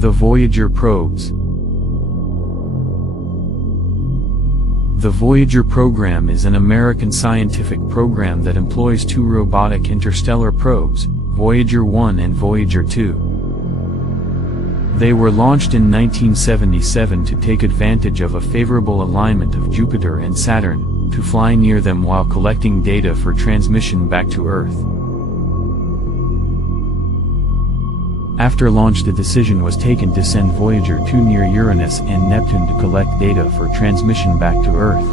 The Voyager probes. The Voyager program is an American scientific program that employs two robotic interstellar probes, Voyager 1 and Voyager 2. They were launched in 1977 to take advantage of a favorable alignment of Jupiter and Saturn, to fly near them while collecting data for transmission back to Earth. After launch, the decision was taken to send Voyager 2 near Uranus and Neptune to collect data for transmission back to Earth.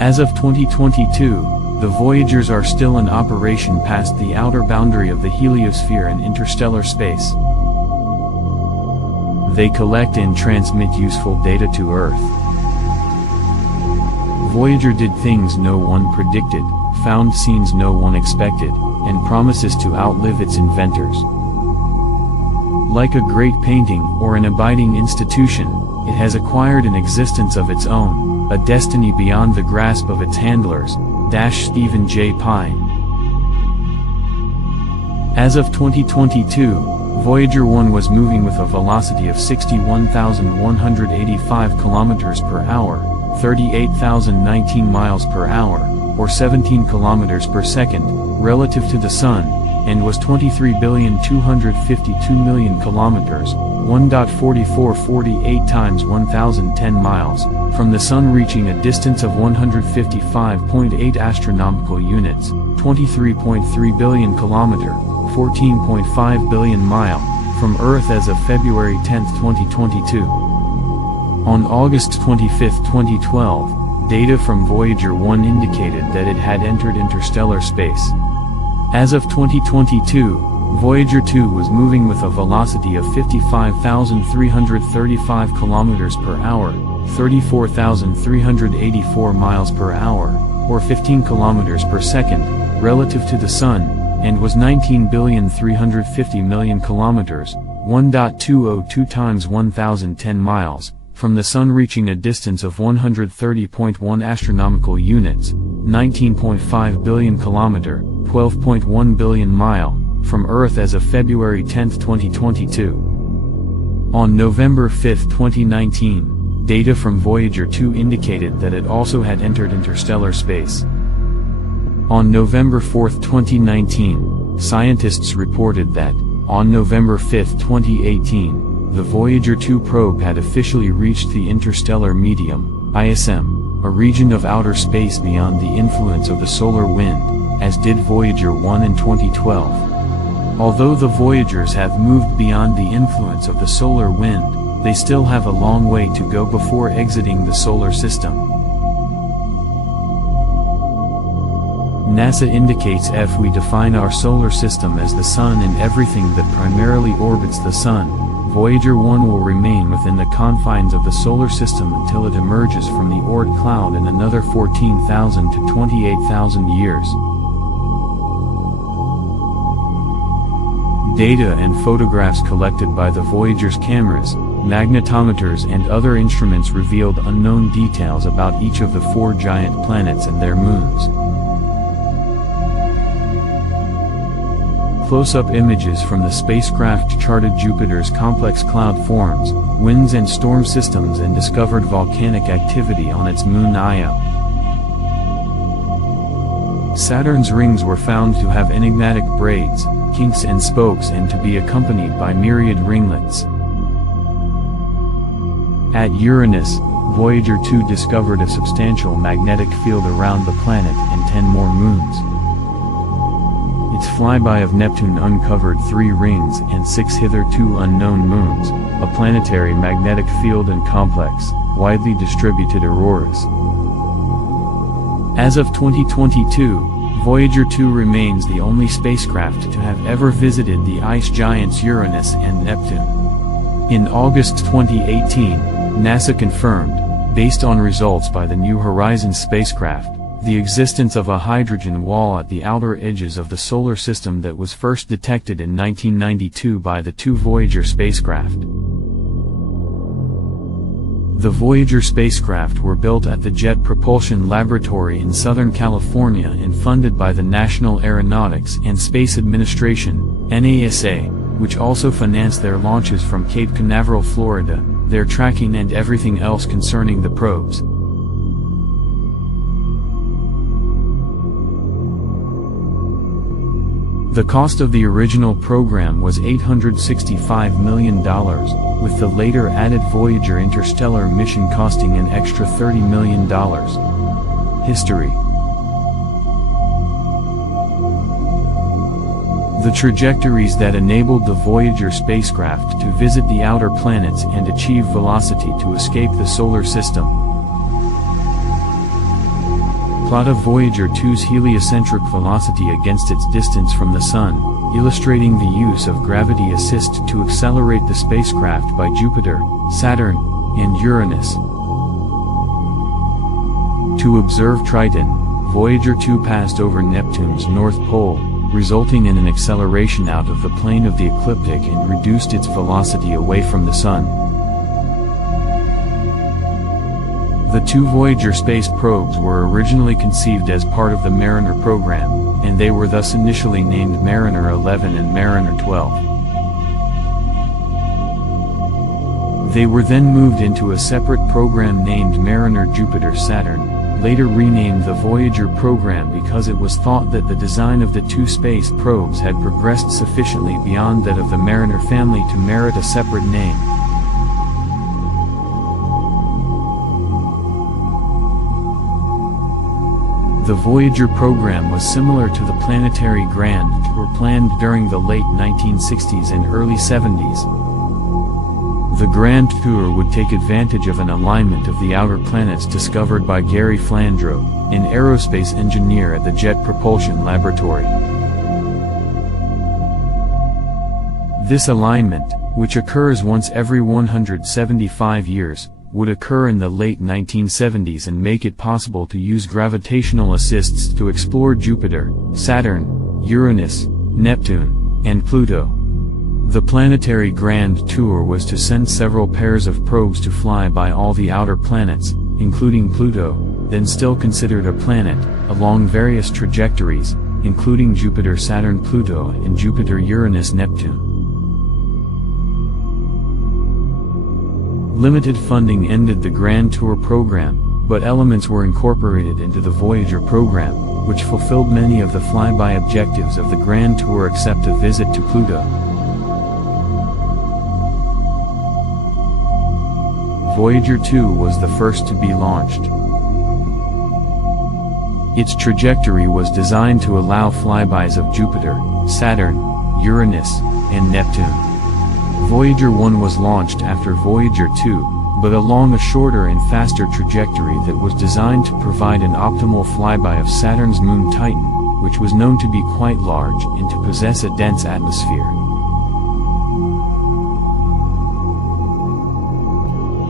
As of 2022, the Voyagers are still in operation past the outer boundary of the heliosphere and interstellar space. They collect and transmit useful data to Earth. Voyager did things no one predicted, found scenes no one expected, and promises to outlive its inventors. Like a great painting or an abiding institution, it has acquired an existence of its own, a destiny beyond the grasp of its handlers. Stephen J. Pine. As of 2022, Voyager 1 was moving with a velocity of 61,185 km per hour, 38,019 miles per hour, or 17 km per second, relative to the Sun, and was 23,252,000,000 kilometers, 1.4448 times 1010 miles, from the Sun, reaching a distance of 155.8 astronomical units, 23.3 billion kilometer, 14.5 billion mile, from Earth as of February 10, 2022. On August 25, 2012, data from Voyager 1 indicated that it had entered interstellar space. As of 2022, Voyager 2 was moving with a velocity of 55,335 km per hour, 34,384 miles per hour, or 15 km per second, relative to the Sun, and was 19,350,000,000 kilometers, 1.202 times 1010 miles, from the Sun, reaching a distance of 130.1 astronomical units, 19.5 billion kilometer, 12.1 billion mile, from Earth as of February 10, 2022. On November 5, 2019, data from Voyager 2 indicated that it also had entered interstellar space. On November 4, 2019, scientists reported that, on November 5, 2018, the Voyager 2 probe had officially reached the interstellar medium, ISM, a region of outer space beyond the influence of the solar wind, as did Voyager 1 in 2012. Although the Voyagers have moved beyond the influence of the solar wind, they still have a long way to go before exiting the solar system. NASA indicates if we define our solar system as the Sun and everything that primarily orbits the Sun, Voyager 1 will remain within the confines of the solar system until it emerges from the Oort cloud in another 14,000 to 28,000 years. Data and photographs collected by the Voyager's cameras, magnetometers and other instruments revealed unknown details about each of the 4 giant planets and their moons. Close-up images from the spacecraft charted Jupiter's complex cloud forms, winds and storm systems, and discovered volcanic activity on its moon Io. Saturn's rings were found to have enigmatic braids, kinks and spokes, and to be accompanied by myriad ringlets. At Uranus, Voyager 2 discovered a substantial magnetic field around the planet and 10 more moons. Its flyby of Neptune uncovered 3 rings and 6 hitherto unknown moons, a planetary magnetic field and complex, widely distributed auroras. As of 2022, Voyager 2 remains the only spacecraft to have ever visited the ice giants Uranus and Neptune. In August 2018, NASA confirmed, based on results by the New Horizons spacecraft, the existence of a hydrogen wall at the outer edges of the solar system that was first detected in 1992 by the 2 Voyager spacecraft. The Voyager spacecraft were built at the Jet Propulsion Laboratory in Southern California and funded by the National Aeronautics and Space Administration, NASA, which also financed their launches from Cape Canaveral, Florida, their tracking and everything else concerning the probes. The cost of the original program was $865 million, with the later added Voyager interstellar mission costing an extra $30 million. History. The trajectories that enabled the Voyager spacecraft to visit the outer planets and achieve velocity to escape the solar system. Plot of Voyager 2's heliocentric velocity against its distance from the Sun, illustrating the use of gravity assist to accelerate the spacecraft by Jupiter, Saturn, and Uranus. To observe Triton, Voyager 2 passed over Neptune's north pole, resulting in an acceleration out of the plane of the ecliptic and reduced its velocity away from the Sun. The two Voyager space probes were originally conceived as part of the Mariner program, and they were thus initially named Mariner 11 and Mariner 12. They were then moved into a separate program named Mariner Jupiter-Saturn, later renamed the Voyager program because it was thought that the design of the two space probes had progressed sufficiently beyond that of the Mariner family to merit a separate name. The Voyager program was similar to the planetary Grand Tour planned during the late 1960s and early 70s. The Grand Tour would take advantage of an alignment of the outer planets discovered by Gary Flandreau, an aerospace engineer at the Jet Propulsion Laboratory. This alignment, which occurs once every 175 years, would occur in the late 1970s and make it possible to use gravitational assists to explore Jupiter, Saturn, Uranus, Neptune, and Pluto. The planetary Grand Tour was to send several pairs of probes to fly by all the outer planets, including Pluto, then still considered a planet, along various trajectories, including Jupiter, Saturn, Pluto, and Jupiter, Uranus, Neptune. Limited funding ended the Grand Tour program, but elements were incorporated into the Voyager program, which fulfilled many of the flyby objectives of the Grand Tour except a visit to Pluto. Voyager 2 was the first to be launched. Its trajectory was designed to allow flybys of Jupiter, Saturn, Uranus, and Neptune. Voyager 1 was launched after Voyager 2, but along a shorter and faster trajectory that was designed to provide an optimal flyby of Saturn's moon Titan, which was known to be quite large and to possess a dense atmosphere.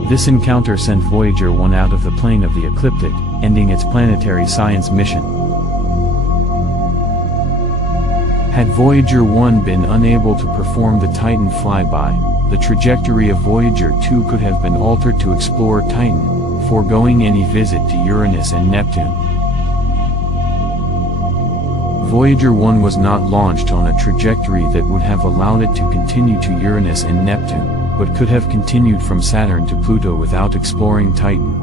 This encounter sent Voyager 1 out of the plane of the ecliptic, ending its planetary science mission. Had Voyager 1 been unable to perform the Titan flyby, the trajectory of Voyager 2 could have been altered to explore Titan, foregoing any visit to Uranus and Neptune. Voyager 1 was not launched on a trajectory that would have allowed it to continue to Uranus and Neptune, but could have continued from Saturn to Pluto without exploring Titan.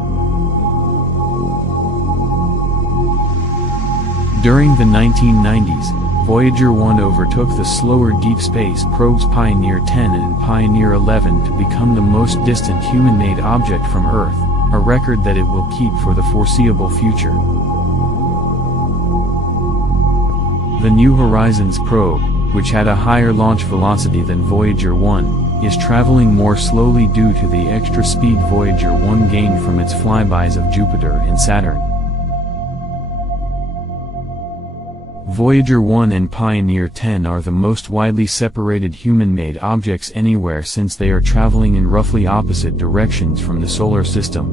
During the 1990s, Voyager 1 overtook the slower deep space probes Pioneer 10 and Pioneer 11 to become the most distant human-made object from Earth, a record that it will keep for the foreseeable future. The New Horizons probe, which had a higher launch velocity than Voyager 1, is traveling more slowly due to the extra speed Voyager 1 gained from its flybys of Jupiter and Saturn. Voyager 1 and Pioneer 10 are the most widely separated human-made objects anywhere since they are traveling in roughly opposite directions from the solar system.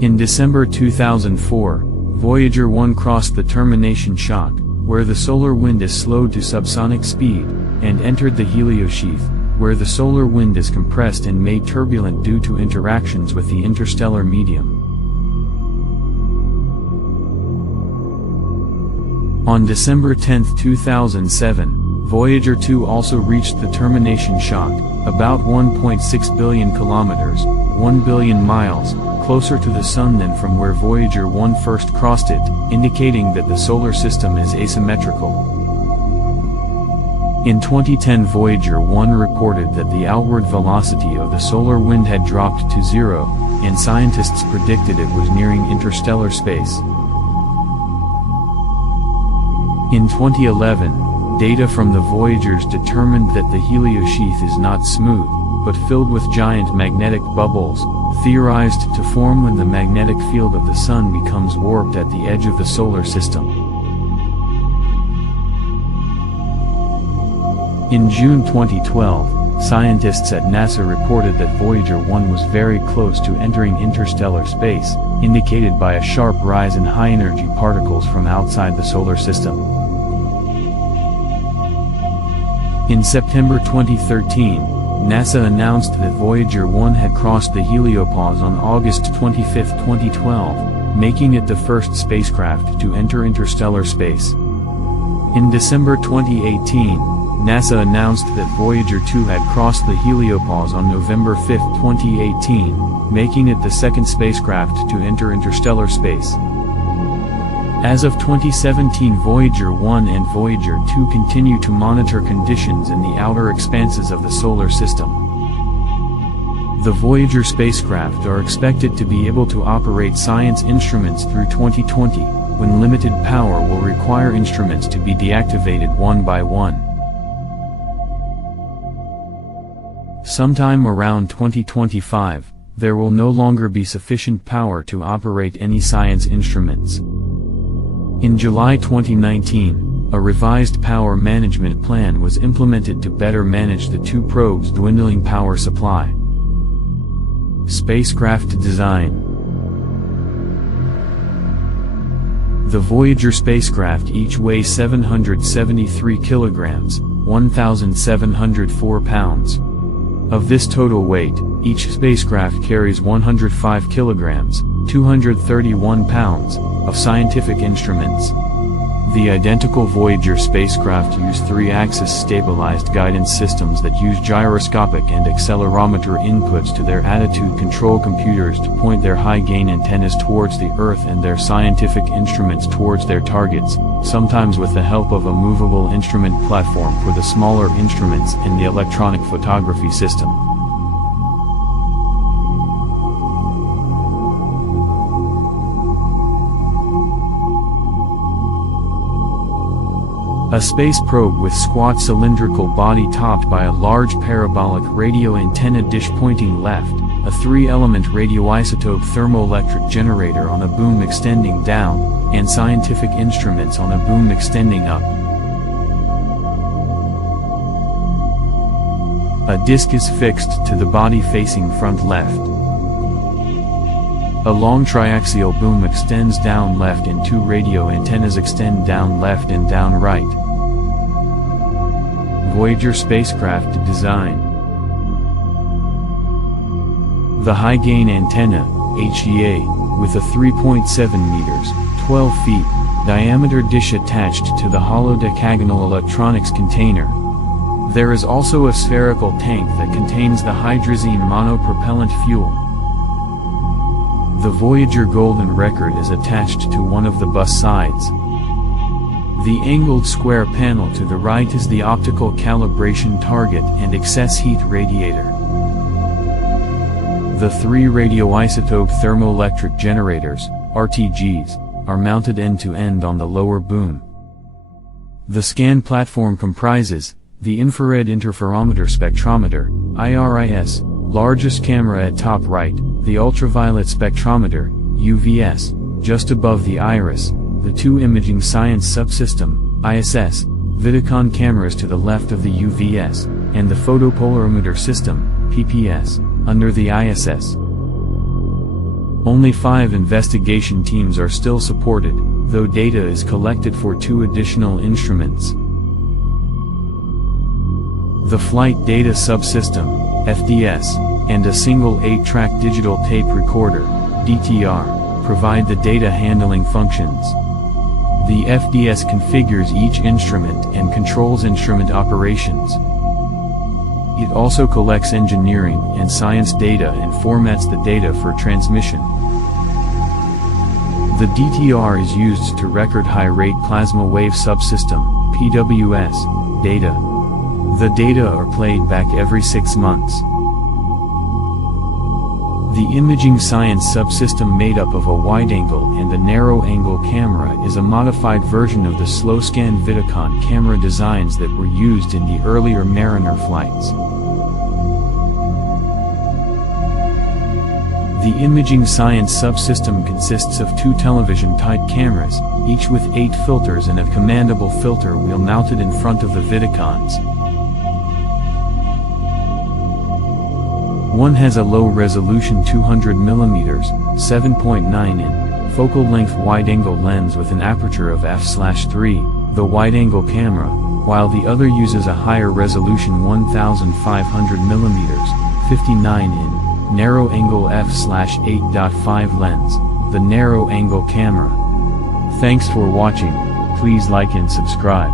In December 2004, Voyager 1 crossed the termination shock, where the solar wind is slowed to subsonic speed, and entered the heliosheath, where the solar wind is compressed and made turbulent due to interactions with the interstellar medium. On December 10, 2007, Voyager 2 also reached the termination shock, about 1.6 billion kilometers, 1 billion miles, closer to the Sun than from where Voyager 1 first crossed it, indicating that the solar system is asymmetrical. In 2010, Voyager 1 reported that the outward velocity of the solar wind had dropped to zero, and scientists predicted it was nearing interstellar space. In 2011, data from the Voyagers determined that the heliosheath is not smooth, but filled with giant magnetic bubbles, theorized to form when the magnetic field of the Sun becomes warped at the edge of the solar system. In June 2012, scientists at NASA reported that Voyager 1 was very close to entering interstellar space, indicated by a sharp rise in high-energy particles from outside the solar system. In September 2013, NASA announced that Voyager 1 had crossed the heliopause on August 25, 2012, making it the first spacecraft to enter interstellar space. In December 2018, NASA announced that Voyager 2 had crossed the heliopause on November 5, 2018, making it the second spacecraft to enter interstellar space. As of 2017, Voyager 1 and Voyager 2 continue to monitor conditions in the outer expanses of the solar system. The Voyager spacecraft are expected to be able to operate science instruments through 2020, when limited power will require instruments to be deactivated one by one. Sometime around 2025, there will no longer be sufficient power to operate any science instruments. In July 2019, a revised power management plan was implemented to better manage the two probes' dwindling power supply. Spacecraft design. The Voyager spacecraft each weigh 773 kilograms, 1,704 pounds. Of this total weight, each spacecraft carries 105 kilograms, 231 pounds, of scientific instruments. The identical Voyager spacecraft use 3-axis stabilized guidance systems that use gyroscopic and accelerometer inputs to their attitude control computers to point their high-gain antennas towards the Earth and their scientific instruments towards their targets, sometimes with the help of a movable instrument platform for the smaller instruments in the electronic photography system. A space probe with squat cylindrical body topped by a large parabolic radio antenna dish pointing left, a 3-element radioisotope thermoelectric generator on a boom extending down, and scientific instruments on a boom extending up. A disc is fixed to the body facing front left. A long triaxial boom extends down left and 2 radio antennas extend down left and down right. Voyager spacecraft design. The high-gain antenna, HEA, with a 3.7 meters, 12 feet, diameter dish attached to the hollow decagonal electronics container. There is also a spherical tank that contains the hydrazine monopropellant fuel. The Voyager Golden Record is attached to one of the bus sides. The angled square panel to the right is the optical calibration target and excess heat radiator. The 3 radioisotope thermoelectric generators, RTGs, are mounted end-to-end on the lower boom. The scan platform comprises the infrared interferometer spectrometer, IRIS, largest camera at top right, the ultraviolet spectrometer, UVS, just above the iris, the 2 imaging science subsystem, ISS, Vidicon cameras to the left of the UVS, and the photopolarimeter system, PPS, under the ISS. Only 5 investigation teams are still supported, though data is collected for 2 additional instruments. The Flight Data Subsystem, FDS, and a single 8-track digital tape recorder, DTR, provide the data handling functions. The FDS configures each instrument and controls instrument operations. It also collects engineering and science data and formats the data for transmission. The DTR is used to record high-rate plasma wave subsystem (PWS) data. The data are played back every 6 months. The imaging science subsystem made up of a wide-angle and a narrow-angle camera is a modified version of the slow-scan Vidicon camera designs that were used in the earlier Mariner flights. The imaging science subsystem consists of 2 television-type cameras, each with 8 filters and a commandable filter wheel mounted in front of the Vidicons. One has a low-resolution 200mm, 7.9 in, focal-length wide-angle lens with an aperture of f/3, the wide-angle camera, while the other uses a higher-resolution 1500mm, 59 in, narrow-angle f/8.5 lens, the narrow-angle camera. Thanks for watching. Please like and subscribe.